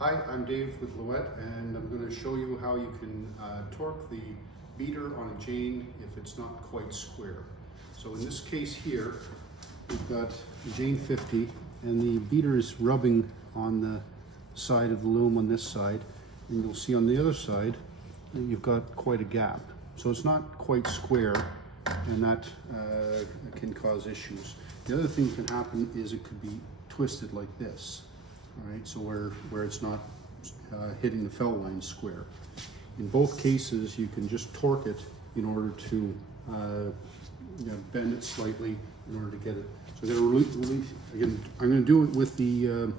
Hi, I'm Dave with Louette, and I'm going to show you how you can torque the beater on a Jane if it's not quite square. So in this case here, we've got a Jane 50, and the beater is rubbing on the side of the loom on this side, and you'll see on the other side that you've got quite a gap. So it's not quite square, and that can cause issues. The other thing that can happen is it could be twisted like this. All right, so where it's not hitting the felt line square. In both cases, you can just torque it in order to bend it slightly in order to get it. So I'm going to release again. I'm going to do it with the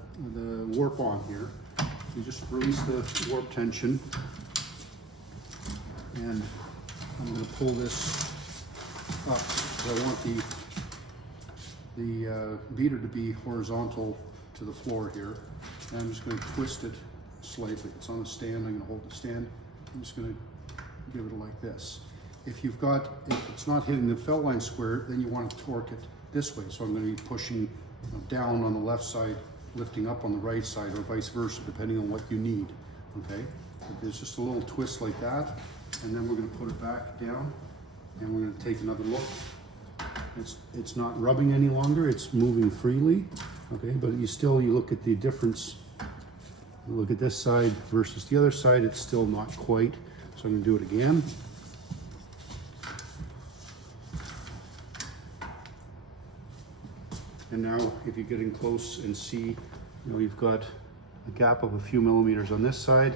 warp on here. You just release the warp tension, and I'm going to pull this up because I want the beater to be horizontal to the floor here. And I'm just going to twist it slightly. It's on a stand. I'm going to hold the stand. I'm just going to give it like this. If it's not hitting the felt line square, then you want to torque it this way. So I'm going to be pushing down on the left side, lifting up on the right side, or vice versa, depending on what you need. Okay? There's just a little twist like that, and then we're going to put it back down, and we're going to take another look. It's not rubbing any longer. It's moving freely. Okay, but you look at the difference. You look at this side versus the other side, it's still not quite. So I'm going to do it again. And now if you get in close and see, you've got a gap of a few millimeters on this side.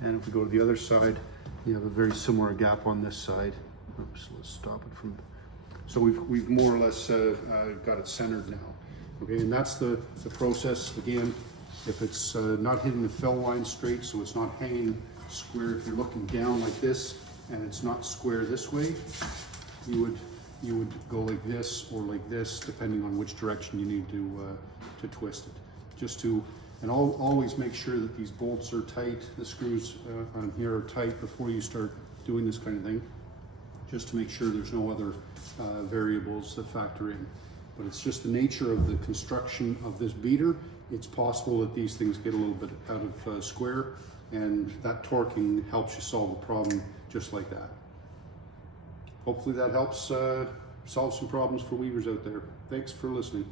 And if we go to the other side, you have a very similar gap on this side. Oops, let's stop it from. So we've more or less got it centered now. Okay, and that's the process. Again, if it's not hitting the felt line straight, so it's not hanging square, if you're looking down like this and it's not square this way, you would go like this or like this, depending on which direction you need to twist it. And always make sure that these bolts are tight, the screws on here are tight before you start doing this kind of thing, just to make sure there's no other variables that factor in. But it's just the nature of the construction of this beater. It's possible that these things get a little bit out of square, and that torquing helps you solve the problem just like that. Hopefully that helps solve some problems for weavers out there. Thanks for listening.